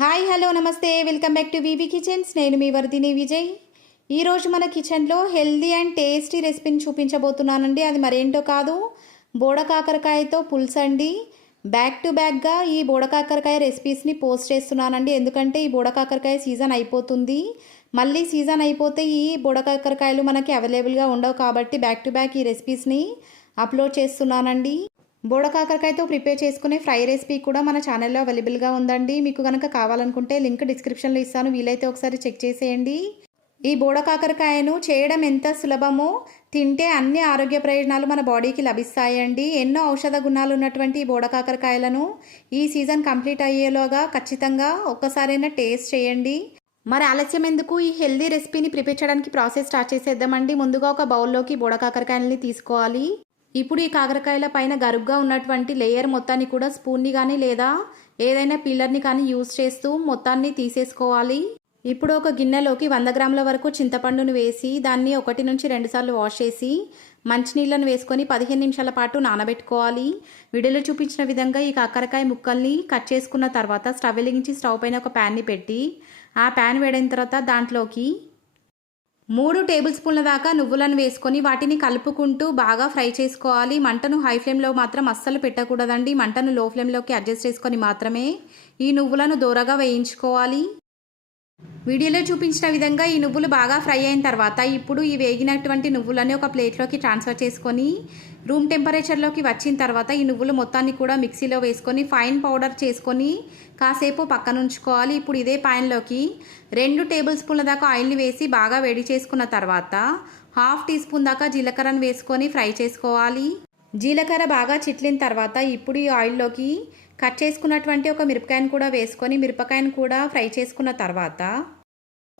Hi hello నమస్తే. Welcome back to VV kitchens. నేను మీ వర్ధిని విజయ్. ఈరోజు మన కిచెన్లో హెల్దీ అండ్ టేస్టీ రెసిపీని చూపించబోతున్నానండి. అది మరేంటో కాదు బోడ కాకరకాయతో పులుసండి. బ్యాక్ టు బ్యాక్గా ఈ బోడ కాకరకాయ రెసిపీస్ని పోస్ట్ చేస్తున్నానండి. ఎందుకంటే ఈ బోడ కాకరకాయ సీజన్ అయిపోతుంది. మళ్ళీ సీజన్ అయిపోతే ఈ బోడ కాకరకాయలు మనకి అవైలబుల్గా ఉండవు కాబట్టి బ్యాక్ టు బ్యాక్ ఈ రెసిపీస్ని అప్లోడ్ చేస్తున్నానండి. బోడ కాకరకాయతో ప్రిపేర్ చేసుకునే ఫ్రై రెసిపీ కూడా మన ఛానల్లో అవైలబుల్గా ఉందండి. మీకు కనుక కావాలనుకుంటే లింక్ డిస్క్రిప్షన్లో ఇస్తాను. వీలైతే ఒకసారి చెక్ చేసేయండి. ఈ బోడ కాకరకాయను చేయడం ఎంత సులభమో తింటే అన్ని ఆరోగ్య ప్రయోజనాలు మన బాడీకి లభిస్తాయండి. ఎన్నో ఔషధ గుణాలు ఉన్నటువంటి ఈ బోడ కాకరకాయలను ఈ సీజన్ కంప్లీట్ అయ్యేలోగా ఖచ్చితంగా ఒక్కసారైనా టేస్ట్ చేయండి. మరి ఆలస్యం ఎందుకు? ఈ హెల్దీ రెసిపీని ప్రిపేర్ చేయడానికి ప్రాసెస్ స్టార్ట్ చేసేద్దామండి. ముందుగా ఒక బౌల్లోకి బోడ కాకరకాయలని తీసుకోవాలి. ఇప్పుడు ఈ కాకరకాయల పైన గరుగ్గా ఉన్నటువంటి లేయర్ మొత్తాన్ని కూడా స్పూన్ని కానీ లేదా ఏదైనా పిల్లర్ని కానీ యూజ్ చేస్తూ మొత్తాన్ని తీసేసుకోవాలి. ఇప్పుడు ఒక గిన్నెలోకి వంద గ్రాముల వరకు చింతపండును వేసి దాన్ని ఒకటి నుంచి రెండుసార్లు వాష్ చేసి మంచినీళ్ళను వేసుకొని పదిహేను నిమిషాల పాటు నానబెట్టుకోవాలి. వీడియోలో చూపించిన విధంగా ఈ కాకరకాయ ముక్కల్ని కట్ చేసుకున్న తర్వాత స్టవ్ వెలిగించి స్టవ్ పైన ఒక ప్యాన్ని పెట్టి ఆ ప్యాన్ వేడైన తర్వాత దాంట్లోకి మూడు టేబుల్ స్పూన్ల దాకా నువ్వులను వేసుకొని వాటిని కలుపుకుంటూ బాగా ఫ్రై చేసుకోవాలి. మంటను హై ఫ్లేమ్లో మాత్రం అస్సలు పెట్టకూడదండి. మంటను లో ఫ్లేమ్లోకి అడ్జస్ట్ చేసుకొని మాత్రమే ఈ నువ్వులను దూరగా వేయించుకోవాలి. వీడియోలో చూపించిన విధంగా ఈ నువ్వులు బాగా ఫ్రై అయిన తర్వాత ఇప్పుడు ఈ వేగినటువంటి నువ్వులని ఒక ప్లేట్లోకి ట్రాన్స్ఫర్ చేసుకొని రూమ్ టెంపరేచర్లోకి వచ్చిన తర్వాత ఈ నువ్వులు మొత్తాన్ని కూడా మిక్సీలో వేసుకొని ఫైన్ పౌడర్ చేసుకొని కాసేపు పక్కన ఉంచుకోవాలి. ఇప్పుడు ఇదే పాన్లోకి రెండు టేబుల్ స్పూన్ల దాకా ఆయిల్ని వేసి బాగా వేడి చేసుకున్న తర్వాత హాఫ్ టీ స్పూన్ దాకా జీలకర్రను వేసుకొని ఫ్రై చేసుకోవాలి. జీలకర్ర బాగా చిట్లిన తర్వాత ఇప్పుడు ఈ ఆయిల్లోకి కట్ చేసుకున్నటువంటి ఒక మిరపకాయను కూడా వేసుకొని మిరపకాయను కూడా ఫ్రై చేసుకున్న తర్వాత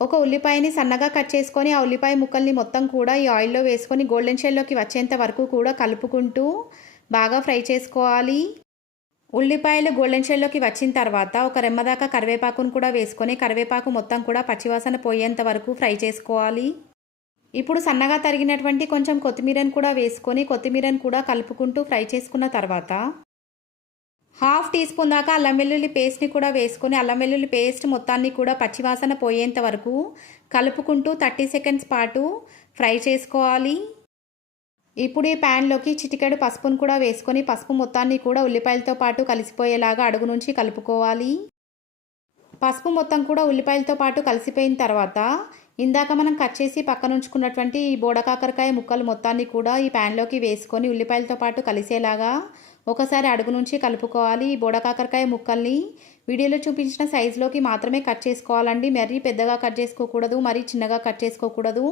ఒక ఉల్లిపాయని సన్నగా కట్ చేసుకొని ఆ ఉల్లిపాయ ముక్కల్ని మొత్తం కూడా ఈ ఆయిల్లో వేసుకొని గోల్డెన్ షేడ్లోకి వచ్చేంత వరకు కూడా కలుపుకుంటూ బాగా ఫ్రై చేసుకోవాలి. ఉల్లిపాయలు గోల్డెన్ షేడ్లోకి వచ్చిన తర్వాత ఒక రెమ్మదాకా కరివేపాకును కూడా వేసుకొని కరివేపాకు మొత్తం కూడా పచ్చివాసన పోయేంత వరకు ఫ్రై చేసుకోవాలి. ఇప్పుడు సన్నగా తరిగినటువంటి కొంచెం కొత్తిమీరను కూడా వేసుకొని కొత్తిమీరను కూడా కలుపుకుంటూ ఫ్రై చేసుకున్న తర్వాత హాఫ్ టీ స్పూన్ దాకా అల్లం వెల్లుల్లి పేస్ట్ని కూడా వేసుకొని అల్లం వెల్లుల్లి పేస్ట్ మొత్తాన్ని కూడా పచ్చివాసన పోయేంత వరకు కలుపుకుంటూ థర్టీ సెకండ్స్ పాటు ఫ్రై చేసుకోవాలి. ఇప్పుడు ఈ ప్యాన్లోకి చిటికెడు పసుపును కూడా వేసుకొని పసుపు మొత్తాన్ని కూడా ఉల్లిపాయలతో పాటు కలిసిపోయేలాగా అడుగు నుంచి కలుపుకోవాలి. పసుపు మొత్తం కూడా ఉల్లిపాయలతో పాటు కలిసిపోయిన తర్వాత ఇందాక మనం కట్ చేసి పక్కన ఉంచుకున్నటువంటి ఈ బోడకాకరకాయ ముక్కలు మొత్తాన్ని కూడా ఈ ప్యాన్లోకి వేసుకొని ఉల్లిపాయలతో పాటు కలిసేలాగా ఒకసారి అడుగు నుంచి కలుపుకోవాలి. ఈ బోడకాకరకాయ ముక్కల్ని వీడియోలో చూపించిన సైజులోకి మాత్రమే కట్ చేసుకోవాలండి. మరీ పెద్దగా కట్ చేసుకోకూడదు మరీ చిన్నగా కట్ చేసుకోకూడదు.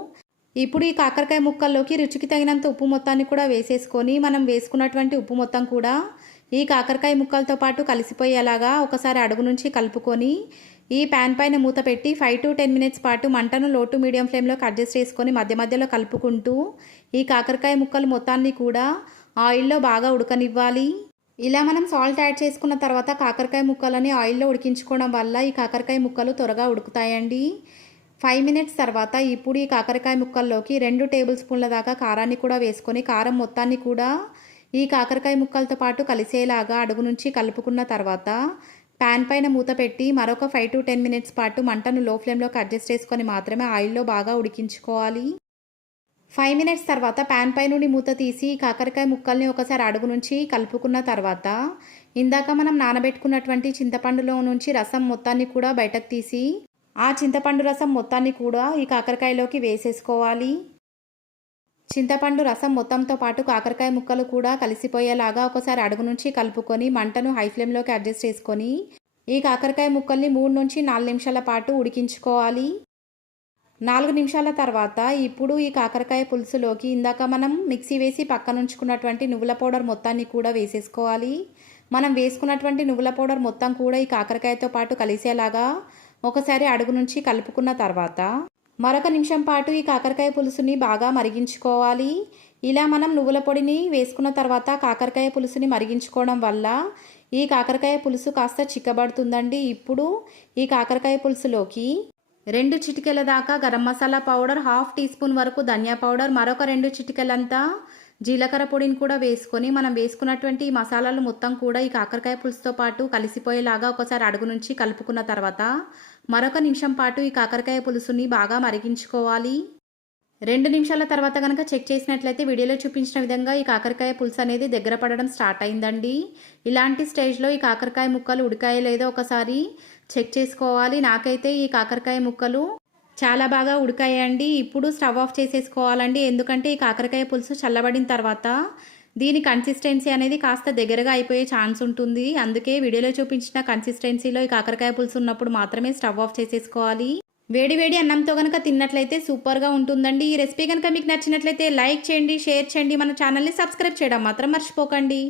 ఇప్పుడు ఈ కాకరకాయ ముక్కల్లోకి రుచికి తగినంత ఉప్పు మొత్తాన్ని కూడా వేసేసుకొని మనం వేసుకున్నటువంటి ఉప్పు మొత్తం కూడా ఈ కాకరకాయ ముక్కలతో పాటు కలిసిపోయేలాగా ఒకసారి అడుగు నుంచి కలుపుకొని ఈ ప్యాన్ పైన మూత పెట్టి ఫైవ్ టు టెన్ మినిట్స్ పాటు మంటను లో టు మీడియం ఫ్లేమ్లోకి అడ్జస్ట్ చేసుకొని మధ్య మధ్యలో కలుపుకుంటూ ఈ కాకరకాయ ముక్కలు మొత్తాన్ని కూడా ఆయిల్లో బాగా ఉడకనివ్వాలి. ఇలా మనం సాల్ట్ యాడ్ చేసుకున్న తర్వాత కాకరకాయ ముక్కలని ఆయిల్లో ఉడికించుకోవడం వల్ల ఈ కాకరకాయ ముక్కలు త్వరగా ఉడుకుతాయండి. ఫైవ్ మినిట్స్ తర్వాత ఇప్పుడు ఈ కాకరకాయ ముక్కల్లోకి రెండు టేబుల్ స్పూన్ల దాకా కారాన్ని కూడా వేసుకొని కారం మొత్తాన్ని కూడా ఈ కాకరకాయ ముక్కలతో పాటు కలిసేలాగా అడుగు నుంచి కలుపుకున్న తర్వాత ప్యాన్ పైన మూత పెట్టి మరొక ఫైవ్ టు టెన్ మినిట్స్ పాటు మంటను లో ఫ్లేమ్లోకి అడ్జస్ట్ చేసుకొని మాత్రమే ఆయిల్లో బాగా ఉడికించుకోవాలి. ఫైవ్ మినిట్స్ తర్వాత ప్యాన్ పై నుండి మూత తీసి కాకరకాయ ముక్కల్ని ఒకసారి అడుగు నుంచి కలుపుకున్న తర్వాత ఇందాక మనం నానబెట్టుకున్నటువంటి చింతపండులో నుంచి రసం మొత్తాన్ని కూడా బయటకు తీసి ఆ చింతపండు రసం మొత్తాన్ని కూడా ఈ కాకరకాయలోకి వేసేసుకోవాలి. చింతపండు రసం మొత్తంతో పాటు కాకరకాయ ముక్కలు కూడా కలిసిపోయేలాగా ఒకసారి అడుగు నుంచి కలుపుకొని మంటను హై ఫ్లేమ్లోకి అడ్జస్ట్ చేసుకొని ఈ కాకరకాయ ముక్కల్ని మూడు నుంచి నాలుగు నిమిషాల పాటు ఉడికించుకోవాలి. నాలుగు నిమిషాల తర్వాత ఇప్పుడు ఈ కాకరకాయ పులుసులోకి ఇందాక మనం మిక్సీ వేసి పక్కన ఉంచుకున్నటువంటి నువ్వుల పౌడర్ మొత్తాన్ని కూడా వేసేసుకోవాలి. మనం వేసుకున్నటువంటి నువ్వుల పౌడర్ మొత్తం కూడా ఈ కాకరకాయతో పాటు కలిసేలాగా ఒకసారి అడుగు నుంచి కలుపుకున్న తర్వాత మరొక నిమిషం పాటు ఈ కాకరకాయ పులుసుని బాగా మరిగించుకోవాలి. ఇలా మనం నువ్వుల పొడిని వేసుకున్న తర్వాత కాకరకాయ పులుసుని మరిగించుకోవడం వల్ల ఈ కాకరకాయ పులుసు కాస్త చిక్కబడుతుందండి. ఇప్పుడు ఈ కాకరకాయ పులుసులోకి రెండు చిటికెల దాకా garam masala powder half teaspoon వరకు ధనియా పౌడర్ మరొక రెండు చిటికెలంతా జీలకర్ర పొడిని కూడా వేసుకొని మనం వేసుకున్నటువంటి ఈ మసాలాలు మొత్తం కూడా ఈ కాకరకాయ పులుసుతో పాటు కలిసిపోయేలాగా ఒకసారి అడుగు నుంచి కలుపుకున్న తర్వాత మరొక నిమిషం పాటు ఈ కాకరకాయ పులుసుని బాగా మరిగించుకోవాలి. రెండు నిమిషాల తర్వాత కనుక చెక్ చేసినట్లయితే వీడియోలో చూపించిన విధంగా ఈ కాకరకాయ పులుసు అనేది దగ్గర పడడం స్టార్ట్ అయిందండి. ఇలాంటి స్టేజ్లో ఈ కాకరకాయ ముక్కలు ఉడికాయ లేదో ఒకసారి చెక్ చేసుకోవాలి. నాకైతే ఈ కాకరకాయ ముక్కలు చాలా బాగా ఉడికాయండి. ఇప్పుడు స్టవ్ ఆఫ్ చేసేసుకోవాలండి. ఎందుకంటే ఈ కాకరకాయ పులుసు చల్లబడిన తర్వాత దీని కన్సిస్టెన్సీ అనేది కాస్త దగ్గరగా అయిపోయే ఛాన్స్ ఉంటుంది. అందుకే వీడియోలో చూపించిన కన్సిస్టెన్సీలో ఈ కాకరకాయ పులుసు ఉన్నప్పుడు మాత్రమే స్టవ్ ఆఫ్ చేసేసుకోవాలి. వేడి వేడి అన్నంతో కనుక తిన్నట్లయితే సూపర్గా ఉంటుందండి. ఈ రెసిపీ కనుక మీకు నచ్చినట్లయితే లైక్ చేయండి షేర్ చేయండి. మన ఛానల్ని సబ్స్క్రైబ్ చేయడం మాత్రం మర్చిపోకండి.